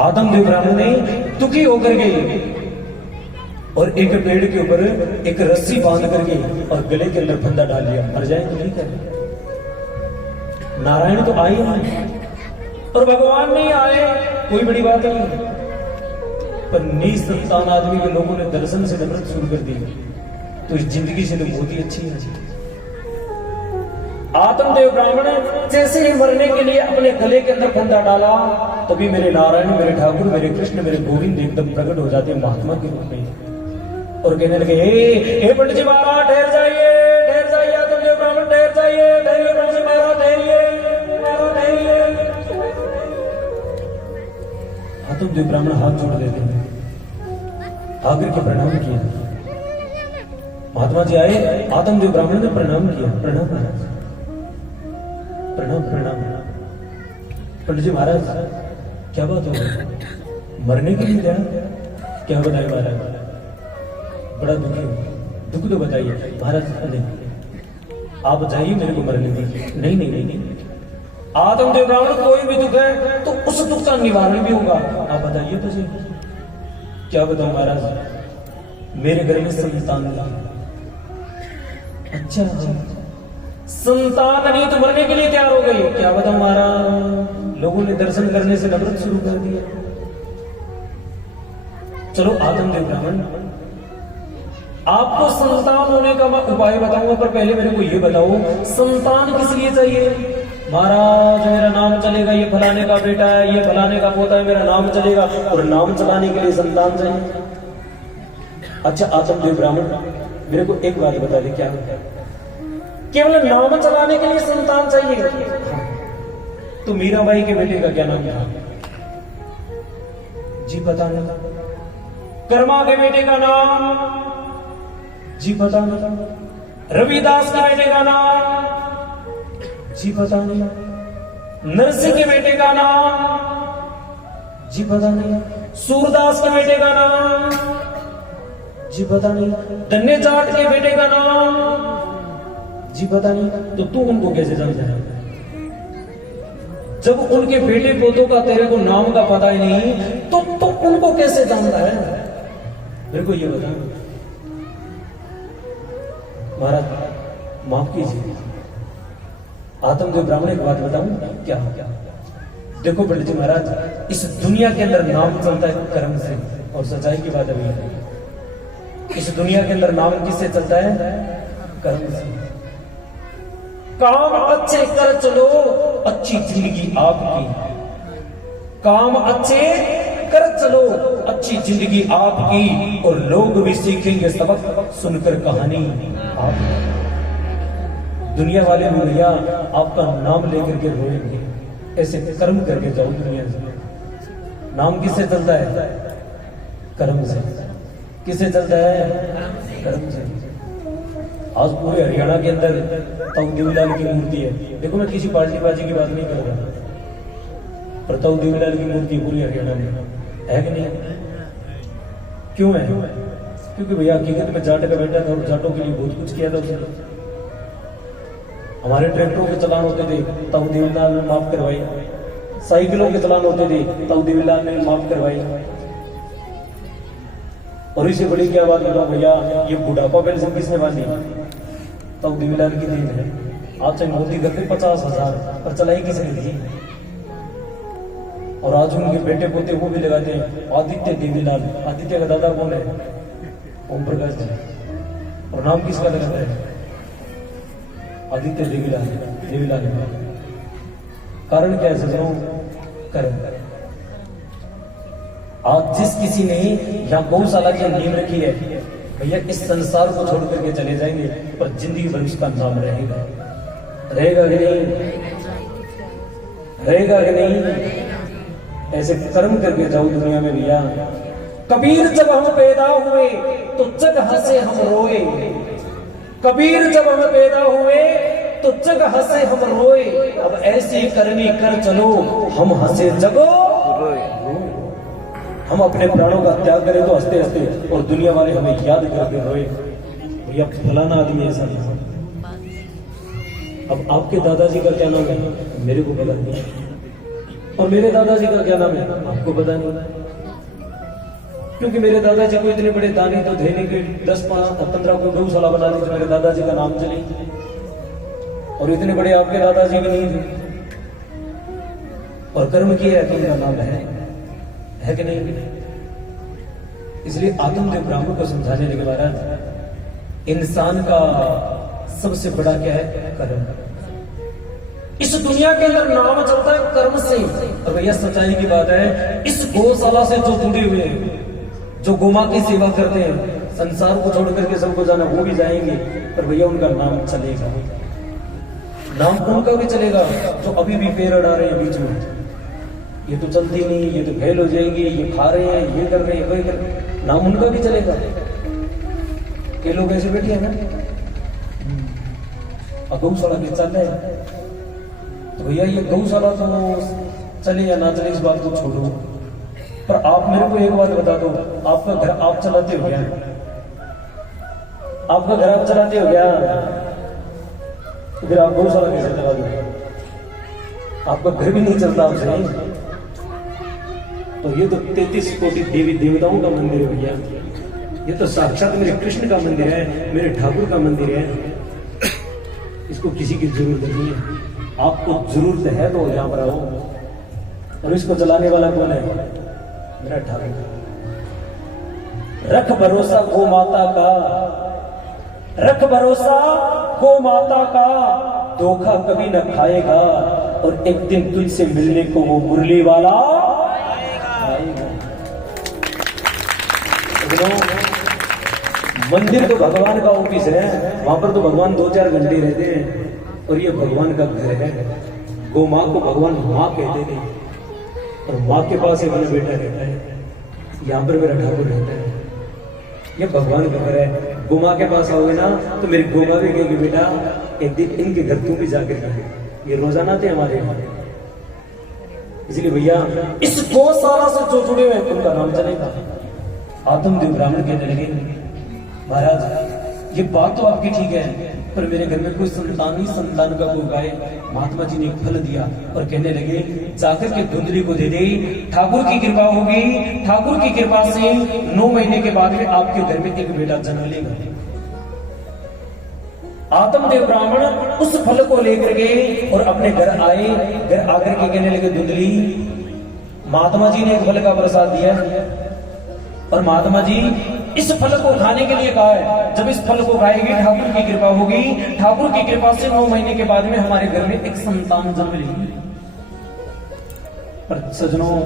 आदमदेव ब्राह्मण ने दुखी होकर के और एक पेड़ के ऊपर एक रस्सी बांध करके और गले के अंदर फंदा डाल दिया। मर जाए तो नहीं करे। नारायण तो आए नहीं और भगवान नहीं आए, कोई बड़ी बात नहीं, पर निसंतान आदमी के लोगों ने दर्शन से नफरत शुरू कर दी, तो इस जिंदगी से तो बहुत ही अच्छी है। आत्मदेव ब्राह्मण जैसे ही मरने के लिए अपने गले के अंदर फंदा डाला, तभी मेरे नारायण, मेरे ठाकुर, मेरे कृष्ण, मेरे गोविंद एकदम प्रकट हो जाते महात्मा के रूप में और कहने लगे, हे पंडित जी महाराज ठहर जाइए, आत्मदेव ब्राह्मण ठहर जाइए, ठहरिए पंडित जी महाराज, ठहरिए। आत्मदेव ब्राह्मण हाथ जोड़ देते हैं, आकर के प्रणाम किया। महात्मा जी आए, आत्मदेव ब्राह्मण ने प्रणाम किया, प्रणाम महाराज, प्रणाम प्रणाम। पंडित जी महाराज क्या बात हो गई, मरने के लिए तैयार? क्या बताए महाराज, बड़ा दुखी हो, दुख तो बताइए महाराज। नहीं आप जाइए, मेरे को मरने दीजिए। नहीं नहीं नहीं नहीं, आत्मदेव ब्राह्मण कोई भी दुख है तो उस दुख का निवारण भी होगा। आप बताइए तो सही। क्या बताऊं महाराज, मेरे घर में संतान नहीं। अच्छा संतान नहीं तो मरने के लिए तैयार हो गई। क्या बताऊं महाराज, लोगों ने दर्शन करने से नफरत शुरू कर दिया। चलो आत्मदेव ब्राह्मण, आपको संतान होने का मैं उपाय बताऊंगा, पर पहले मेरे को ये बताओ संतान किस लिए चाहिए? महाराज मेरा नाम चलेगा, ये फलाने का बेटा है, ये फलाने का पोता है, मेरा नाम चलेगा, और नाम चलाने के लिए संतान चाहिए। अच्छा आत्मदेव ब्राह्मण, मेरे को एक बात बता दे, क्या केवल नाम चलाने के लिए संतान चाहिए? तो मीराबाई के बेटे का क्या नाम था? जी पता नहीं। कर्मा के बेटे का नाम? जी पता नहीं। रविदास के बेटे का नाम? जी पता नहीं। नरसिंह के बेटे का नाम? जी पता नहीं। सूरदास के बेटे का नाम? जी पता नहीं। धन्य जाट के बेटे का नाम? जी पता नहीं। तो तू उनको कैसे जानता है? जब उनके बेटे पोतों का तेरे को नाम का पता ही नहीं, तो उनको कैसे जानता है? मेरे को ये बता महाराज, माफ कीजिए। आत्मदेव ब्राह्मण एक बात बताऊं क्या? देखो पंडित जी महाराज, इस दुनिया के अंदर नाम चलता है कर्म से, और सच्चाई की बात अभी है। इस दुनिया के अंदर नाम किससे चलता है? कर्म से। काम अच्छे कर चलो, अच्छी जिंदगी आपकी। काम अच्छे कर चलो, अच्छी जिंदगी आपकी, और लोग भी सीखेंगे सबक सुनकर कहानी आपकी। दुनिया वाले भी भैया आपका नाम लेकर के रोएंगे, ऐसे कर्म करके जाओ दुनिया से। नाम किससे चलता है? कर्म से। किससे चलता है? कर्म से। आज पूरे हरियाणा के अंदर ताऊ देवीलाल की मूर्ति है। देखो मैं किसी पार्टी बाजी की बात नहीं कर रहा, पर ताऊ देवीलाल की मूर्ति पूरी हरियाणा में है कि नहीं? क्यों है? क्योंकि भैया हकीकत में जाट का बेटा था और जाटों के लिए बहुत कुछ किया था उसने। हमारे ट्रैक्टरों के चलान होते थे, ताऊ देवीलाल ने माफ करवाई। साइकिलों के चलान होते थे, ताऊ देवीलाल ने माफ करवाई। और इससे बड़ी क्या बात बताऊं भैया, ये बुढ़ापा पेंशन किसने बांधी? ताऊ देवीलाल की देन है। आज चाहे मोदी करते 50,000, पर चलाई किसने थी? और आज उनके बेटे पोते वो भी लगाते हैं आदित्य देवीलाल। आदित्य का दादा कौन है? ओम प्रकाश जी। और नाम किसका लगाता है? आदित्य देवीलाल। देवीलाल कारण क्या है सजनों? कर्म। आज जिस किसी ने यहाँ गौशाला की नींव रखी है भैया, इस संसार को छोड़ करके चले जाएंगे, पर जिंदगी भर उसका नाम रहेगा। रहेगा कि नहीं? रहेगा कि नहीं? ऐसे कर्म करके जाओ दुनिया में भैया। कबीर जब हम पैदा हुए तो जग हंसे हम रोए। कबीर जब हम पैदा हुए तो जग हंसे हम रोए। अब ऐसी करनी कर चलो, हम हंसे जगो रोए। हम अपने प्राणों का त्याग करें तो हंसते हंसते, और दुनिया वाले हमें याद करके रोए। भैया फलाना आदमी ऐसा नहीं। अब आपके दादाजी का क्या नाम है? मेरे को पता नहीं। और मेरे दादाजी का क्या नाम है आपको पता नहीं, क्योंकि मेरे दादाजी को इतने बड़े दाने तो थे नहीं कि 10-15 को गौशाला बना दी जो मेरे दादाजी का नाम चले, और इतने बड़े आपके दादाजी भी नहीं थे, और कर्म किया है तो उनका नाम है कि नहीं। इसलिए आत्मदेव ब्राह्मण को समझाने के बाद इंसान का सबसे बड़ा क्या है, कर्म। इस दुनिया के अंदर नाम चलता है कर्म से, और भैया सच्चाई की बात है, इस गौशाला से जो जुड़े हुए हैं, जो गोमा की सेवा करते हैं, संसार को छोड़ करके सबको जाना वो भी जाएंगे, पर भैया उनका नाम चलेगा, नाम उनका भी चलेगा जो अभी भी पैर अड़ा रहे हैं बीच में, ये तो चलती नहीं, ये तो फेल हो जाएंगे, ये खा रहे हैं, ये कर रहे हैं, वही कर रहे हैं, नाम उनका भी चलेगा। के लोग ऐसे बैठे हैं ना, गौशाला के चल रहे हैं, तो भैया ये गौशाला तो चले या ना चले इस बात को छोड़ो, पर आप मेरे को एक बात बता दो, आपका घर आप चलाते हो क्या? आपका घर आप चलाते हो क्या? तो फिर आप गौशाला कैसे चला दो? आपका घर भी नहीं चलता आपसे। तो ये तो 33 कोटि देवी देवताओं का मंदिर है भैया, ये तो साक्षात मेरे कृष्ण का मंदिर है, मेरे ठाकुर का मंदिर है, इसको किसी की जरूरत नहीं है। आपको जरूरत है तो यहाँ पर आओ, और इसको चलाने वाला कौन है? मेरा ठाकुर। रख भरोसा गो माता का, रख भरोसा गो माता का, धोखा कभी न खाएगा, और एक दिन तुझसे मिलने को वो मुरली वाला आएगा। मंदिर तो भगवान का ऑफिस है, वहां पर तो भगवान 2-4 घंटे रहते हैं, और ये भगवान का घर है। गो माँ को भगवान माँ कहते थे, और माँ के पास एक मेरा बेटा रहता है, यहाँ पर मेरा ठाकुर रहता है, ये भगवान का घर है। गोमा के पास आओगे ना तो मेरी गोमा भी कहेगी बेटा एक दिन इनके घर तू भी जाकर रहे, ये रोजाना थे हमारे यहाँ। इसलिए भैया इस गौशाला से जो जुड़े हुए उनका नाम चलेगा। आत्मदेव ब्राह्मण कहने लगे महाराज ये बात तो आपकी ठीक है, पर मेरे घर में कोई संतान नहीं, संतान का कोई गाय। महात्मा जी ने एक फल दिया और कहने लगे जाकर के धुंधली को दे दे, ठाकुर की कृपा होगी, ठाकुर की कृपा से 9 महीने के बाद में आपके घर में एक बेटा जन्म लेगा। आत्मदेव ब्राह्मण उस फल को लेकर गए और अपने घर आए। घर आकर के कहने लगे धुंधली महात्मा जी ने एक फल का प्रसाद दिया, और महात्मा जी इस फल को खाने के लिए कहा है, जब इस फल को खाएगी ठाकुर की कृपा होगी, ठाकुर की कृपा से 9 महीने के बाद में हमारे घर में एक संतान जन्म लेगी। पर सजनों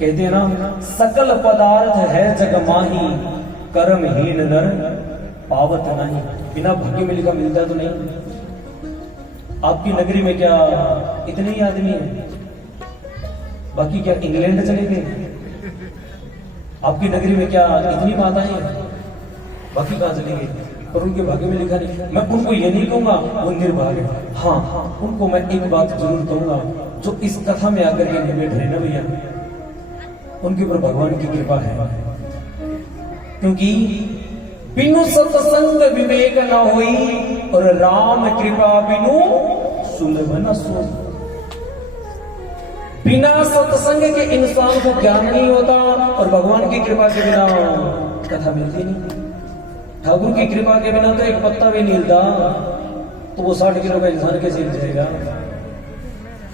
कहते हैं ना सकल पदार्थ है जग माही, कर्महीन नर पावत नहीं। बिना भाग्य में लिखा मिलता तो नहीं। आपकी नगरी में क्या इतने ही आदमी है? बाकी क्या इंग्लैंड चले गए? आपकी नगरी में क्या इतनी माताएं हैं? बाकी कहां चले गए? पर उनके भाग्य में लिखा नहीं। मैं उनको ये नहीं कहूंगा वो निर्भाग्य, हाँ उनको मैं एक बात जरूर कहूंगा, जो इस कथा में आकर के निमेट रहे ना भैया, उनके ऊपर भगवान की कृपा है। क्योंकि बिनु सत्संग विवेक न होई, और राम कृपा बिनु सुलभ न सो। बिना सत्संग के इंसान को ज्ञान नहीं होता, और भगवान की कृपा के बिना कथा मिलती नहीं। ठाकुर की कृपा के बिना तो एक पत्ता भी नहीं हिलता, तो वो 60 किलो का इंसान कैसे हिल जाएगा?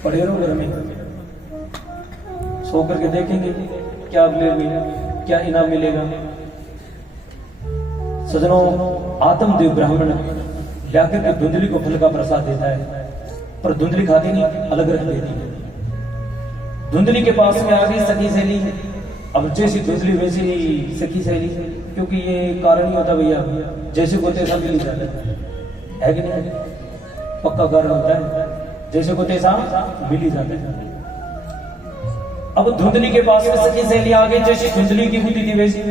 पड़े रहो घर में, सो करके देखेंगे क्या मिलेगा, क्या इनाम मिलेगा। सजनों आत्मदेव ब्राह्मण जाकर के धुंधली को फल का प्रसाद देता है, पर धुंधली खाती नहीं, अलग रख देती है। धुंधली के पास में आ गई सखी सहेली। अब जैसी धुंधली वैसी सखी सहेली, क्योंकि ये कारण ही होता भैया, जैसे को तैसा मिल जाता है कि नहीं? पक्का कारण होता है, जैसे को तैसा मिल ही जाता है। अब धुंधली के पास में सखी सहेली आ गई, जैसी धुंधली की बुद्धि थी वैसी।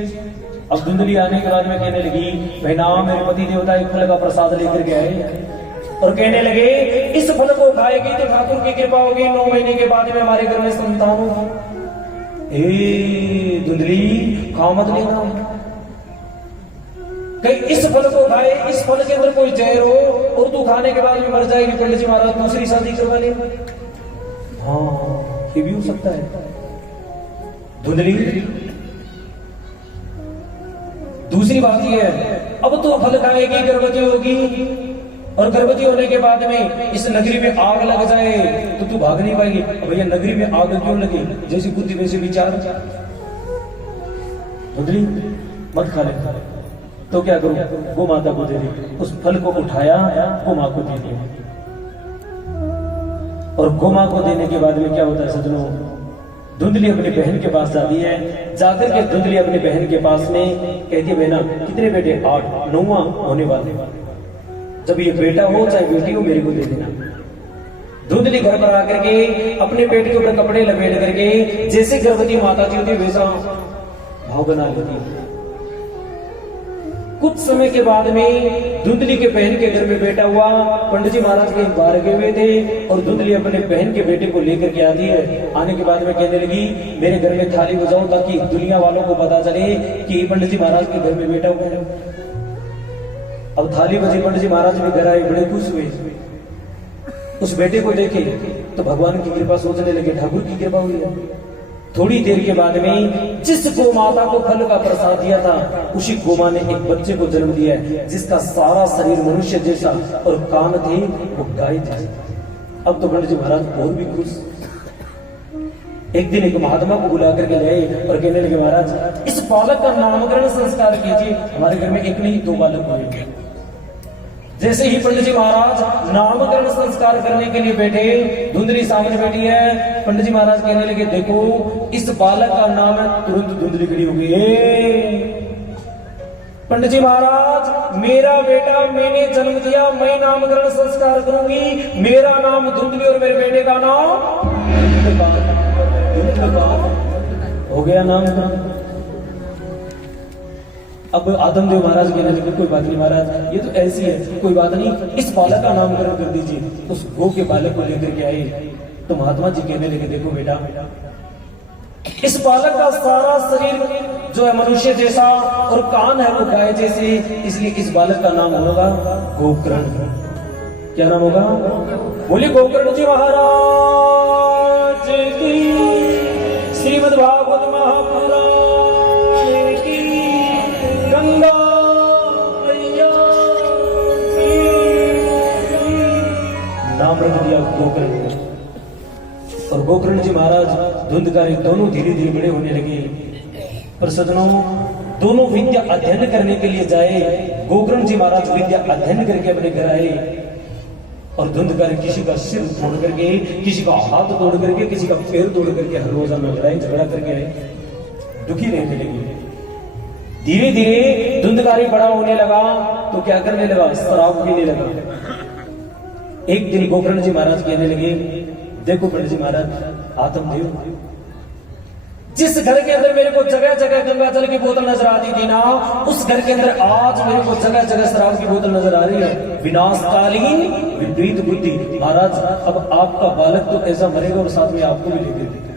अब धुंधली आने के बाद में कहने लगी भाई ना मेरे पति देवता एक फल का प्रसाद लेकर के आए, और कहने लगे इस फल को खाएगी तो ठाकुर की कृपा होगी, 9 महीने के बाद में हमारे घर में संतान होगा। ए धुंधली खाओ मत लेना, कहीं इस फल को खाए, इस फल के अंदर कोई जहर हो और तू खाने के बाद में मर जाएगी, पंडित जी महाराज दूसरी शादी करवा ले। हाँ ये भी हो सकता है। धुंधली दूसरी बात यह है, अब तो फल खाएगी, गर्भवती होगी, और गर्भवती होने के बाद में इस नगरी में आग लग जाए तो तू भाग नहीं पाएगी। भैया नगरी में आग क्यों लगे? जैसी बुद्धि वैसे विचार। धुंधली मत खा ले, तो क्या करूं? वो माता को दे दी। उस फल को उठाया, वो माँ को दे दिया। और गोमा को देने के बाद में क्या होता है सजनों? धुंधली अपनी बहन के पास जाती है। जाकर के धुंधली अपनी बहन के पास में कहती है, बहना कितने बेटे? 8, 9वां होने वाले। जब ये बेटा हो चाहे बेटी हो, मेरे को दे देना। धुंधली घर पर आकर के अपने पेट के ऊपर कपड़े लपेट करके जैसे गर्भवती माता जी होती वैसा भाव बना लेती है। कुछ समय के बाद में धुंधली के बहन के घर में बेटा हुआ। पंडित जी महाराज कहीं बाहर गए हुए थे और धुंधली अपने बहन के बेटे को लेकर के आती है। आने के बाद में कहने लगी, मेरे घर में थाली बजाओ ताकि दुनिया वालों को पता चले कि पंडित जी महाराज के घर में बेटा हुआ है। अब थाली बजी, पंडित जी महाराज भी घर आए, बड़े खुश हुए। उस बेटे को देखे तो भगवान की कृपा सोचने लगे, ठाकुर की कृपा हुई है। थोड़ी देर के बाद में जिस गो माता को फल का प्रसाद दिया था, उसी गो मां ने एक बच्चे को जन्म दिया है, जिसका सारा शरीर मनुष्य जैसा और कान थे वो गाय जैसे। अब तो पंडित जी महाराज और भी खुश। एक दिन एक महात्मा को बुला करके लाए और कहने लगे, महाराज इस बालक का नामकरण संस्कार कीजिए। हमारे घर में एक नहीं 2 बालक हुए। जैसे ही पंडित जी महाराज नामकरण संस्कार करने के लिए बैठे, धुंधली सामने बैठी है। पंडित जी महाराज कहने लगे, देखो इस बालक का नाम है। तुरंत धुंधली खड़ी हो गई। पंडित जी महाराज, मेरा बेटा मैंने जन्म दिया, मैं नामकरण संस्कार करूंगी। मेरा नाम धुंधली और मेरे बेटे का नाम हो गया नामकरण। अब आदमदेव महाराज कहने लगे, कोई बात नहीं महाराज, ये तो ऐसी है, कोई बात नहीं, इस बालक का नामकरण कर दीजिए। उस गो के बालक को लेकर के आए तो महात्मा जी कहने लगे, देखो बेटा, इस बालक का सारा शरीर जो है मनुष्य जैसा और कान है वो गाय जैसे, इसलिए इस बालक का नाम होगा गोकर्ण। क्या नाम होगा? बोलिए गोकर्ण जी महाराज की, श्रीमद् भागवत महापुराण की, गंगा मैया की। नाम रख दिया गोकर्ण। और गोकर्ण जी महाराज धुंधकारी दोनों धीरे धीरे बड़े होने लगे। पर सजनों, दोनों विद्या अध्ययन करने के लिए जाए। गोकर्ण जी महाराज विद्या अध्ययन करके अपने घर आए और धुंधकारी किसी का सिर तोड़ करके, किसी का हाथ तोड़ करके, किसी का पैर तोड़ करके हर रोजाना लड़ाई झगड़ा करके आए, दुखी रहने लगे। धीरे धीरे धुंधकारी बड़ा होने लगा तो क्या करने लगा? शराब पीने लगा। एक दिन गोकर्ण जी महाराज कहने लगे, देखो पंडित जी महाराज, आत्मदेव, जिस घर के अंदर मेरे को जगह जगह गंगा जल की बोतल नजर आती थी ना, उस घर के अंदर आज मेरे को जगह जगह शराब की बोतल नजर आ रही है। विनाशकालीन विपरीत बुद्धि। महाराज, अब आपका बालक तो ऐसा मरेगा और साथ में आपको भी लेकर देगा।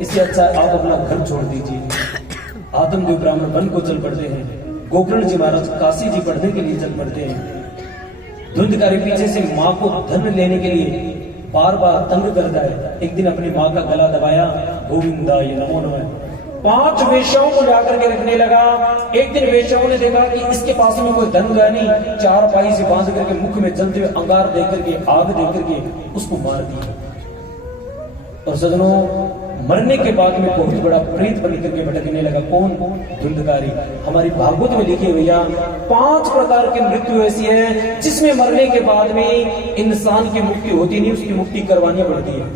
इससे अच्छा आप अपना घर छोड़ दीजिए। आत्मदेव ब्राह्मण वन को चल पड़ते हैं। गोकर्ण जी महाराज काशी जी पढ़ने के लिए चल पड़ते हैं। धुंधकारी पीछे से माँ को धन लेने के लिए बार बार तंग करता है। एक दिन अपनी माँ का गला दबाया, गोविंदाय नमो नमः। 5 वेश्याओं को लाकर के रखने लगा। एक दिन वेश्याओं ने देखा कि इसके पास में कोई धन है नहीं, 4 पाई से बांध करके मुख में जलते हुए अंगार दे करके, आग दे करके उसको मार दिया। और सजनों, मरने के बाद में बहुत बड़ा प्रेत बन करके भटकने लगा। कौन? धुंधकारी। हमारी भागवत में लिखे भैया 5 प्रकार की मृत्यु ऐसी है जिसमें मरने के बाद में इंसान की मुक्ति होती नहीं, उसकी मुक्ति करवानी पड़ती है।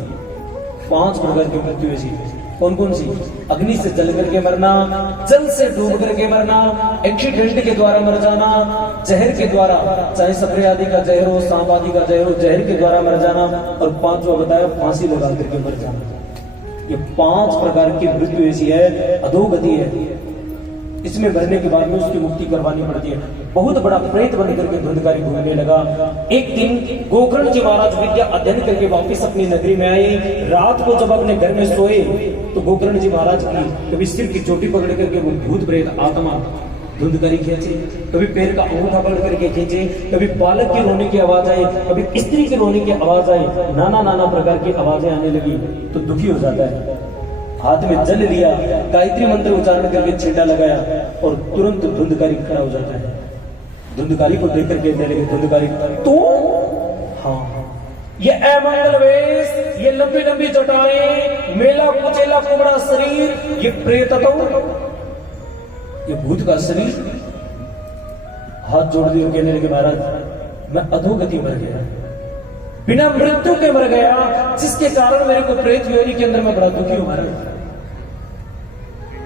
5 प्रकार की मृत्यु ऐसी है। कौन कौन सी? अग्नि से जल करके मरना, जल से डूब करके मरना, एक्सीडेंट के द्वारा मर जाना, जहर के द्वारा, चाहे सप्रे आदि का जहर हो, सांप आदि का जहर हो, जहर के द्वारा मर जाना, और 5वां बताया फांसी लगा करके मर जाना। ये 5 प्रकार की मृत्यु ऐसी है, अधोगति है। इसमें मरने के बाद में उसकी मुक्ति करवानी पड़ती है। बहुत बड़ा प्रेत बन करके धुंधकारी घूमने लगा। एक दिन गोकर्ण जी महाराज विद्या अध्ययन करके वापिस अपनी नगरी में आए। रात को जब अपने घर में सोए तो गोकर्ण जी महाराज की कभी सिर की चोटी पकड़ करके वो भूत प्रेत आत्मा धुंधकारी खींचे, कभी पैर का अंगूठा पकड़ करके खींचे, कभी बालक के रोने की आवाज आई, कभी स्त्री के रोने की आवाज आई, नाना नाना प्रकार की आवाजें आने लगी तो दुखी हो जाता है। हाथ में जल लिया, गायत्री मंत्र उच्चारण करके छेड़ा लगाया और तुरंत धुंधकारी खड़ा हो जाता है। धुंधकारी को देख करके कहने लगे, धुंधकारी तो हाँ, ये अमंगल वेश, ये लंबी लंबी जटाएं, मेला कुचेला कुबड़ा शरीर, ये प्रेत ये भूत का शरीर। हाथ जोड़ दिए कहने लगे, महाराज मैं अधोगति मर गया, बिना मृत्यु के मर गया, जिसके कारण मेरे को प्रेत योनि के अंदर मैं बड़ा दुखी हूं महाराज,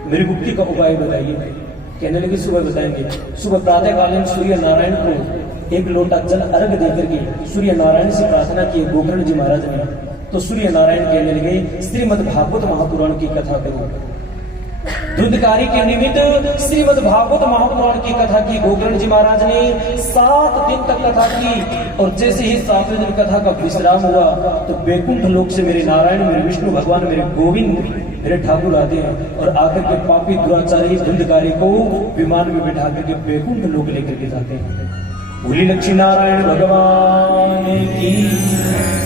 मेरी मुक्ति का उपाय बताइए। कहने लगे सुबह बताएंगे। सुबह प्रातः कालीन सूर्य नारायण को एक लोटा जल अर्घ देकर के सूर्य नारायण से प्रार्थना की गोकर्ण जी महाराज ने। तो सूर्य नारायण कहने लगे, श्रीमद् भागवत महापुराण की कथा करो। धुंधकारी के निमित्त श्रीमद् भागवत महापुराण की कथा की गोकर्ण जी महाराज ने 7 दिन तक कथा की। और जैसे ही 7वें दिन कथा का विश्राम हुआ तो बैकुंठ लोक से मेरे नारायण, मेरे विष्णु भगवान, मेरे गोविंद, मेरे ठाकुर आते हैं और आकर के पापी दुराचारी धुंधकारी को विमान में बैठा करके बैकुंठ लोक लेकर के जाते हैं। भोली लक्ष्मी नारायण भगवान की